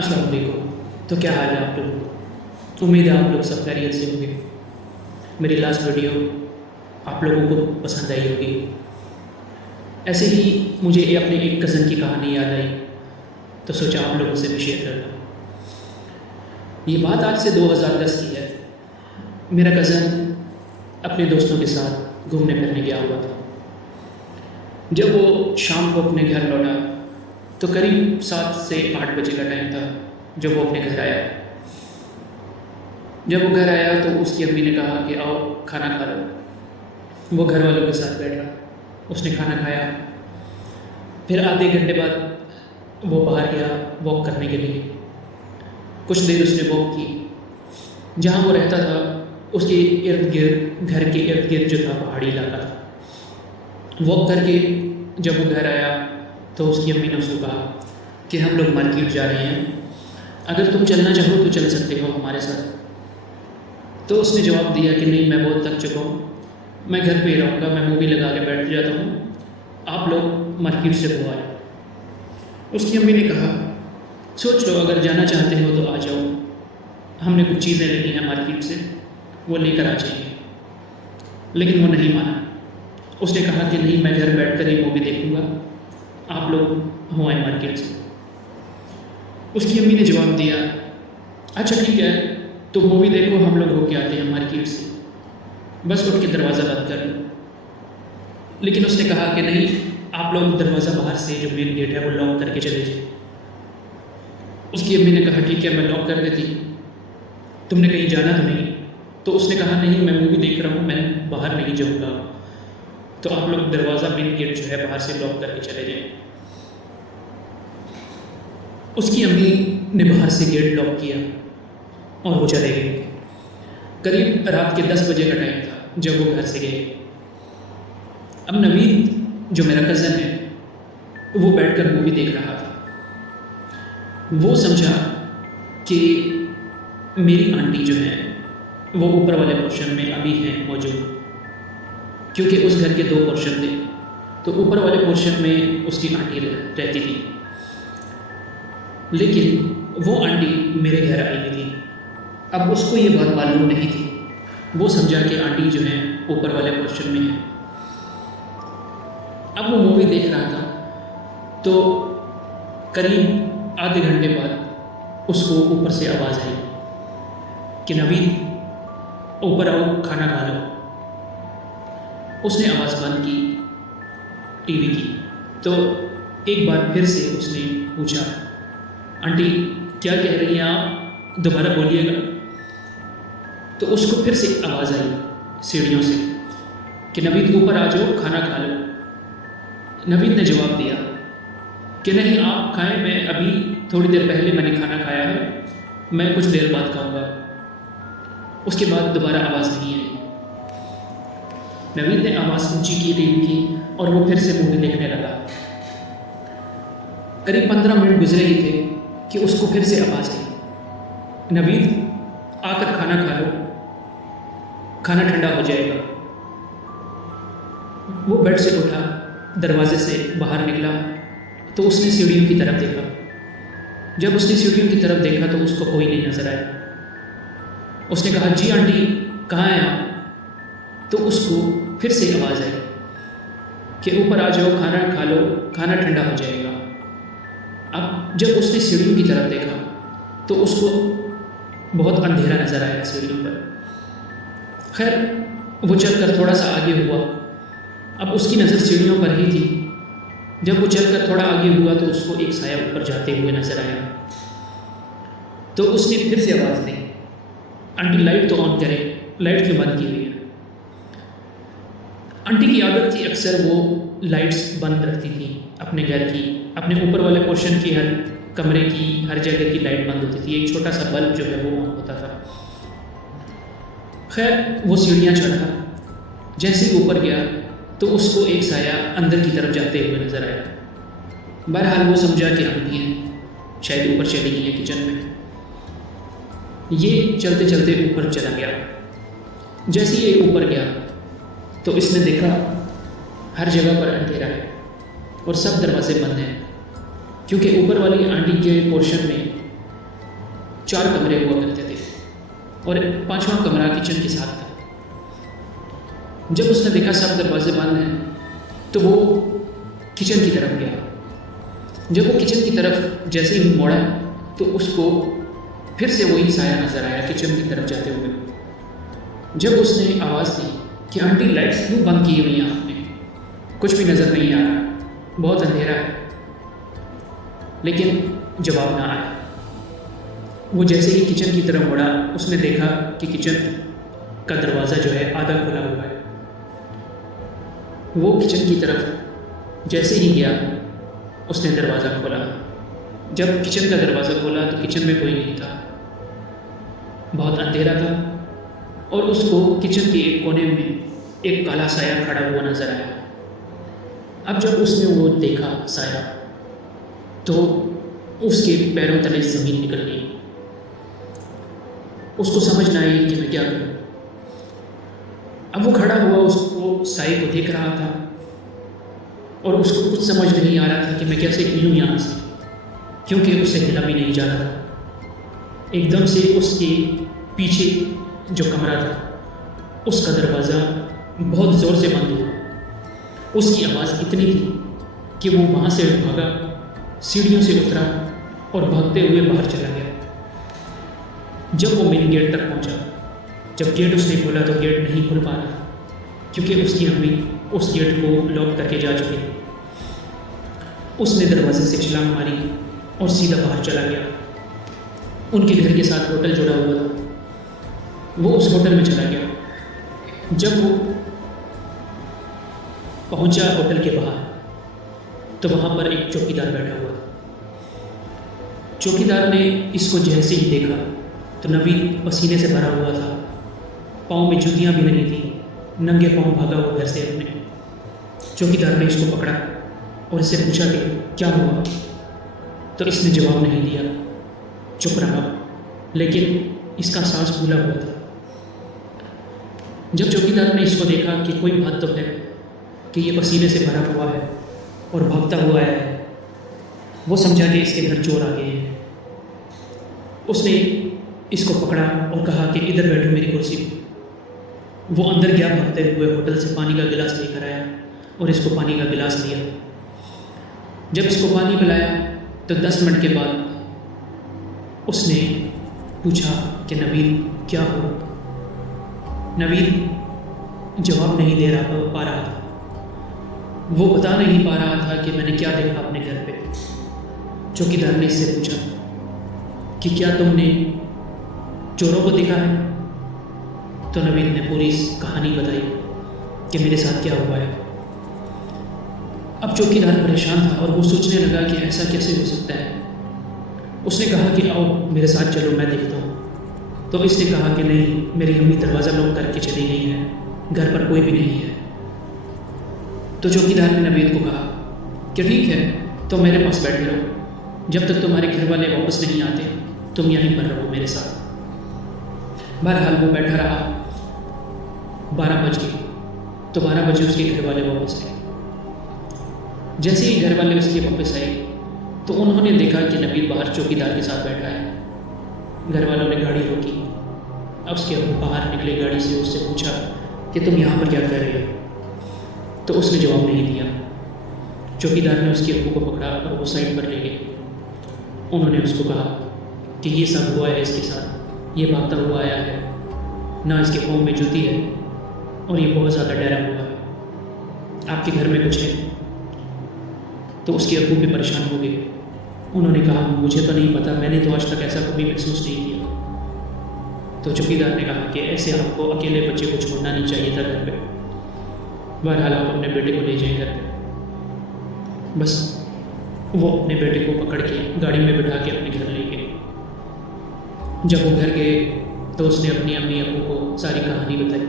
अस्सलाम वालेकुम। तो क्या हाल है आप लोगों को? उम्मीद है आप लोग सब खैरियत से होंगे। मेरी लास्ट वीडियो आप लोगों को पसंद आई होगी। ऐसे ही मुझे अपने एक कज़न की कहानी याद आई, तो सोचा आप लोगों से भी शेयर कर दूँ। ये बात आज से 2010 की है। मेरा कज़न अपने दोस्तों के साथ घूमने फिरने गया हुआ था। जब वो शाम को अपने घर लौटा तो करीब 7 से 8 बजे का टाइम था जब वो अपने घर आया। जब वो घर आया तो उसकी अम्मी ने कहा कि आओ खाना खा लो। वो घर वालों के साथ बैठा, उसने खाना खाया। फिर आधे घंटे बाद वो बाहर गया वॉक करने के लिए। कुछ देर उसने वॉक की। जहाँ वो रहता था उसके इर्द गिर्द, घर के इर्द गिर्द जो था पहाड़ी इलाका था। वॉक करके जब वो घर आया तो उसकी अम्मी ने उसको कहा कि हम लोग मार्केट जा रहे हैं, अगर तुम चलना चाहो तो चल सकते हो हमारे साथ। तो उसने जवाब दिया कि नहीं, मैं बहुत थक चुका हूँ, मैं घर पे ही रहूँगा, मैं मूवी लगा के बैठ जाता हूँ, आप लोग मार्केट से हो आए। उसकी अम्मी ने कहा सोच लो, अगर जाना चाहते हो तो आ जाओ, हमने कुछ चीज़ें लेनी हैं मार्केट से, वो लेकर आ जाएंगे। लेकिन वो नहीं माना। उसने कहा कि नहीं, मैं घर बैठ कर ही मूवी देखूँगा, आप लोग हो आए मार्केट से। उसकी अम्मी ने जवाब दिया अच्छा ठीक है, तो मूवी देखो, हम लोग होके आते हैं मार्केट से, बस उठ के दरवाज़ा बंद कर लो। लेकिन उसने कहा कि नहीं, आप लोग दरवाज़ा बाहर से जो मेन गेट है वो लॉक करके चले जाए। उसकी अम्मी ने कहा ठीक है, मैं लॉक कर देती, तुमने कहीं जाना तो नहीं? तो उसने कहा नहीं, मैं मूवी देख रहा हूँ, मैं बाहर नहीं जाऊँगा, तो आप लोग दरवाज़ा मेन गेट जो है बाहर से लॉक करके चले जाएँ। उसकी अम्मी ने बाहर से गेट लॉक किया और वो चले गए। करीब रात के 10 बजे का टाइम था जब वो घर से गए। अब नवीद जो मेरा कज़न है वो बैठकर मूवी देख रहा था। वो समझा कि मेरी आंटी जो है वो ऊपर वाले पोर्शन में अभी हैं मौजूद, क्योंकि उस घर के 2 पोर्शन थे, तो ऊपर वाले पोर्शन में उसकी आंटी रहती थी। लेकिन वो आंटी मेरे घर आई हुई थी। अब उसको ये बात मालूम नहीं थी। वो समझा कि आंटी जो है ऊपर वाले पोर्शन में है। अब वो मूवी देख रहा था, तो करीब आधे घंटे बाद उसको ऊपर से आवाज़ आई कि नवीद ऊपर आओ, खाना खा लो। उसने आवाज़ बंद की टीवी की, तो एक बार फिर से उसने पूछा आंटी क्या कह रही हैं आप, दोबारा बोलिएगा। तो उसको फिर से आवाज़ आई सीढ़ियों से कि नवीद ऊपर आ जाओ, खाना खा लो। नवीद ने जवाब दिया कि नहीं, आप खाएं, मैं अभी थोड़ी देर पहले मैंने खाना खाया है, मैं कुछ देर बाद खाऊंगा। उसके बाद दोबारा आवाज़ नहीं आई। नवीद ने आवाज़ ऊंची की टीवी की और वो फिर से मूवी देखने लगा। करीब 15 मिनट गुजरे ही थे कि उसको फिर से आवाज़ आई, नवीद आकर खाना खा लो, खाना ठंडा हो जाएगा। वो बेड से उठा, दरवाजे से बाहर निकला तो उसने सीढ़ियों की तरफ देखा। जब उसने सीढ़ियों की तरफ देखा तो उसको कोई नहीं नजर आया। उसने कहा जी आंटी कहाँ हैं आप? तो उसको फिर से आवाज़ आई कि ऊपर आ जाओ, खाना खा लो, खाना ठंडा हो जाएगा। अब जब उसने सीढ़ियों की तरफ देखा तो उसको बहुत अंधेरा नज़र आया सीढ़ियों पर। खैर वो चलकर थोड़ा सा आगे हुआ। अब उसकी नज़र सीढ़ियों पर ही थी। जब वो चलकर थोड़ा आगे हुआ तो उसको एक साया ऊपर जाते हुए नज़र आया। तो उसने फिर से आवाज़ दी आंटी लाइट तो ऑन करें, लाइट क्यों बंद की हुई है? आंटी की आदत थी, अक्सर वो लाइट्स बंद रखती थी अपने घर की, अपने ऊपर वाले पोर्शन की, हर कमरे की, हर जगह की लाइट बंद होती थी। एक छोटा सा बल्ब जो है वो ऑन होता था। खैर वो सीढ़ियाँ चढ़ा, जैसे ही ऊपर गया तो उसको एक साया अंदर की तरफ जाते हुए नज़र आया। बहरहाल वो समझा कि आंटी हैं, शायद ऊपर चली गई हैं किचन में। ये चलते चलते ऊपर चला गया। जैसे ही ये ऊपर गया तो इसने देखा हर जगह पर अंधेरा है और सब दरवाजे बंद हैं, क्योंकि ऊपर वाली आंटी के पोर्शन में 4 कमरे हुआ करते थे और 5वां कमरा किचन के साथ था। जब उसने देखा सब दरवाजे बंद हैं तो वो किचन की तरफ गया। जब वो किचन की तरफ जैसे ही मुड़ा तो उसको फिर से वही साया नज़र आया किचन की तरफ जाते हुए। जब उसने आवाज़ दी कि आंटी लाइट्स क्यों बंद की हुई हैं आपने, कुछ भी नज़र नहीं आ रहा, बहुत अंधेरा है, लेकिन जवाब ना आया। वो जैसे ही किचन की तरफ मुड़ा उसने देखा कि किचन का दरवाज़ा जो है आधा खुला हुआ है। वो किचन की तरफ जैसे ही गया उसने दरवाज़ा खोला। जब किचन का दरवाज़ा खोला तो किचन में कोई नहीं था, बहुत अंधेरा था और उसको किचन के एक कोने में एक काला साया खड़ा हुआ नज़र आया। अब जब उसने वो देखा साया तो उसके पैरों तले ज़मीन निकल गई। उसको समझ ना आई कि मैं क्या करूं। अब वो खड़ा हुआ उसको साए को देख रहा था और उसको कुछ समझ नहीं आ रहा था कि मैं कैसे हिलूँ यहाँ से, क्योंकि उससे हिला भी नहीं जा रहा था। एकदम से उसके पीछे जो कमरा था उसका दरवाज़ा बहुत ज़ोर से बंद हुआ। उसकी आवाज़ इतनी थी कि वो वहाँ से भागा, सीढ़ियों से उतरा और भागते हुए बाहर चला गया। जब वो मेन गेट तक पहुँचा, जब गेट उसने खोला तो गेट नहीं खुल पा रहा, क्योंकि उसकी अम्मी उस गेट को लॉक करके जा चुकी थी। उसने दरवाजे से छलांग मारी और सीधा बाहर चला गया। उनके घर के साथ होटल जुड़ा हुआ था, वो उस होटल में चला गया। जब वो पहुंचा होटल के बाहर तो वहाँ पर एक चौकीदार बैठा हुआ था। चौकीदार ने इसको जैसे ही देखा तो नवीद पसीने से भरा हुआ था, पाँव में जूतियाँ भी नहीं थी, नंगे पाँव भागा हुआ घर से अपने। चौकीदार ने इसको पकड़ा और इससे पूछा कि क्या हुआ, तो इसने जवाब नहीं दिया, चुप रहा, लेकिन इसका सांस फूला हुआ था। जब चौकीदार ने इसको देखा कि कोई बात तो है कि ये पसीने से भरा हुआ है और भागता हुआ है, वो समझा कि इसके घर चोर आ गए हैं। उसने इसको पकड़ा और कहा कि इधर बैठो मेरी कुर्सी पर। वो अंदर गया भागते हुए, होटल से पानी का गिलास लेकर आया और इसको पानी का गिलास दिया। जब इसको पानी पिलाया तो 10 मिनट के बाद उसने पूछा कि नवीद क्या हो। नवीद जवाब नहीं दे पा रहा था। वो बता नहीं पा रहा था कि मैंने क्या देखा अपने घर पे। चौकीदार ने इससे पूछा कि क्या तुमने चोरों को देखा है? तो नवीद ने पूरी कहानी बताई कि मेरे साथ क्या हुआ है। अब चौकीदार परेशान था और वो सोचने लगा कि ऐसा कैसे हो सकता है। उसने कहा कि आओ मेरे साथ चलो, मैं देखता हूँ। तो इसने कहा कि नहीं, मेरी अम्मी दरवाज़ा लॉक करके चली गई है, घर पर कोई भी नहीं है। तो चौकीदार ने नवीद को कहा कि ठीक है, तो मेरे पास बैठे रहो, जब तक तुम्हारे घर वाले वापस नहीं आते तुम यहीं पर रहो मेरे साथ। बहरहाल वो बैठा रहा। 12 बज गए तो 12 बजे उसके घर वाले वापस आए। जैसे ही घर वाले उसके वापस आए तो उन्होंने देखा कि नवीद बाहर चौकीदार के साथ बैठा है। घर वालों ने गाड़ी रोकी। अब उसके बाहर निकले गाड़ी से, उससे पूछा कि तुम यहाँ पर क्या कर रहे हो? तो उसने जवाब नहीं दिया। चौकीदार ने उसके अब्बू को पकड़ा और वो साइड पर ले गए। उन्होंने उसको कहा कि ये सब हुआ है इसके साथ, ये भागता हुआ आया है, ना इसके पाँव में जूती है और ये बहुत ज़्यादा डरा हुआ है। आपके घर में कुछ है? तो उसके अब्बू भी परेशान हो गए। उन्होंने कहा मुझे तो नहीं पता, मैंने तो आज तक ऐसा कभी महसूस नहीं किया। तो चौकीदार ने कहा कि ऐसे आपको अकेले बच्चे को छोड़ना नहीं चाहिए था घर पे। बहरहाल आप अपने बेटे को ले जाएं घर पे। बस वो अपने बेटे को पकड़ के गाड़ी में बिठा के अपने घर ले गए। जब वो घर गए तो उसने अपनी अम्मी अब्बू को सारी कहानी बताई।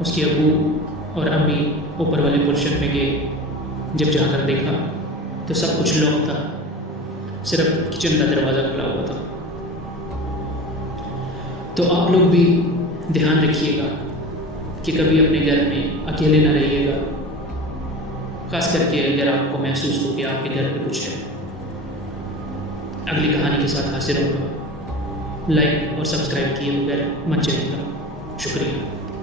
उसके अब्बू और अम्मी ऊपर वाले पोर्शन में गए। जब जाकर देखा तो सब कुछ लॉक था, सिर्फ किचन का दरवाज़ा खुला हुआ था। तो आप लोग भी ध्यान रखिएगा कि कभी अपने घर में अकेले ना रहिएगा, ख़ास करके अगर आपको महसूस हो कि आपके घर पे कुछ है। अगली कहानी के साथ हाजिर होगा। लाइक और सब्सक्राइब किए बगैर मत जाइएगा। शुक्रिया।